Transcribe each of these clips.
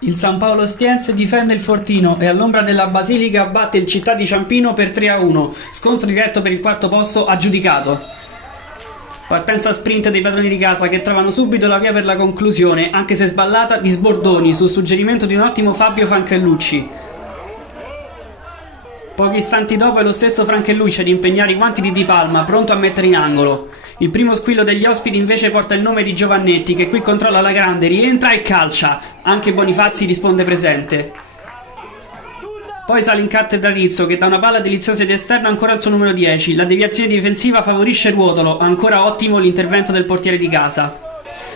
Il San Paolo Ostiense difende il Fortino e all'ombra della Basilica batte il Città di Ciampino per 3-1, scontro diretto per il quarto posto aggiudicato. Partenza sprint dei padroni di casa che trovano subito la via per la conclusione, anche se sballata, di Sbordoni su suggerimento di un ottimo Fabio Franchellucci. Pochi istanti dopo è lo stesso Franchellucci ad impegnare i guanti di Di Palma, pronto a mettere in angolo. Il primo squillo degli ospiti invece porta il nome di Giovannetti, che qui controlla la grande, rientra e calcia. Anche Bonifazzi risponde presente. Poi sale in cattedra Rizzo, che da una palla deliziosa di esterno ancora il suo numero 10. La deviazione difensiva favorisce Ruotolo, ancora ottimo l'intervento del portiere di casa.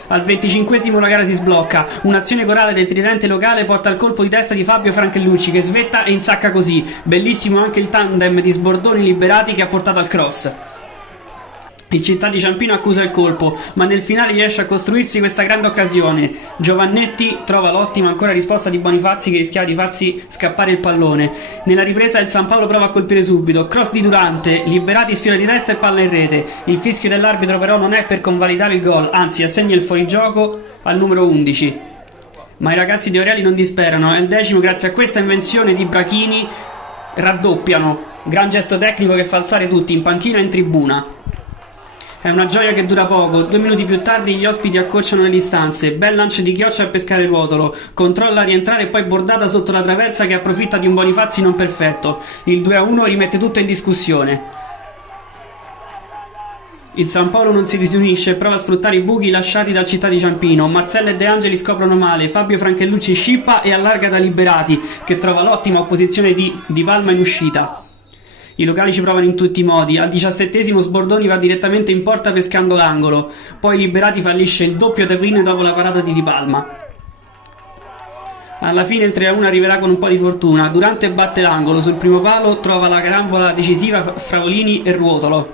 Al 25esimo la gara si sblocca, un'azione corale del tridente locale porta al colpo di testa di Fabio Franchellucci che svetta e insacca così. Bellissimo anche il tandem di Sbordoni liberati che ha portato al cross. Il Città di Ciampino accusa il colpo, ma nel finale riesce a costruirsi questa grande occasione. Giovannetti trova l'ottima ancora risposta di Bonifazzi che rischiava di farsi scappare il pallone. Nella ripresa il San Paolo prova a colpire subito, cross di Durante, liberati sfida di testa e palla in rete. Il fischio dell'arbitro però non è per convalidare il gol, anzi assegna il fuorigioco al numero 11. Ma i ragazzi di Oriali non disperano, e il decimo grazie a questa invenzione di Brachini raddoppiano. Gran gesto tecnico che fa alzare tutti in panchina e in tribuna. È una gioia che dura poco, 2 minuti più tardi gli ospiti accorciano le distanze, bel lancio di Chioccia a pescare Ruotolo, controlla a rientrare e poi bordata sotto la traversa che approfitta di un Bonifazzi non perfetto, il 2-1 rimette tutto in discussione. Il San Paolo non si disunisce e prova a sfruttare i buchi lasciati dal Città di Ciampino, Marcello e De Angeli scoprono male, Fabio Franchellucci scippa e allarga da Liberati, che trova l'ottima opposizione di Palma in uscita. I locali ci provano in tutti i modi, al 17esimo Sbordoni va direttamente in porta pescando l'angolo, poi Liberati fallisce il doppio tap-in dopo la parata di Di Palma. Alla fine il 3-1 arriverà con un po' di fortuna, Durante batte l'angolo, sul primo palo trova la carambola decisiva fra Olini e Ruotolo.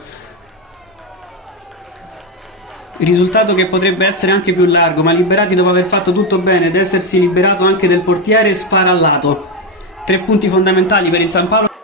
Risultato che potrebbe essere anche più largo, ma Liberati dopo aver fatto tutto bene ed essersi liberato anche del portiere spara al lato. 3 punti fondamentali per il San Paolo.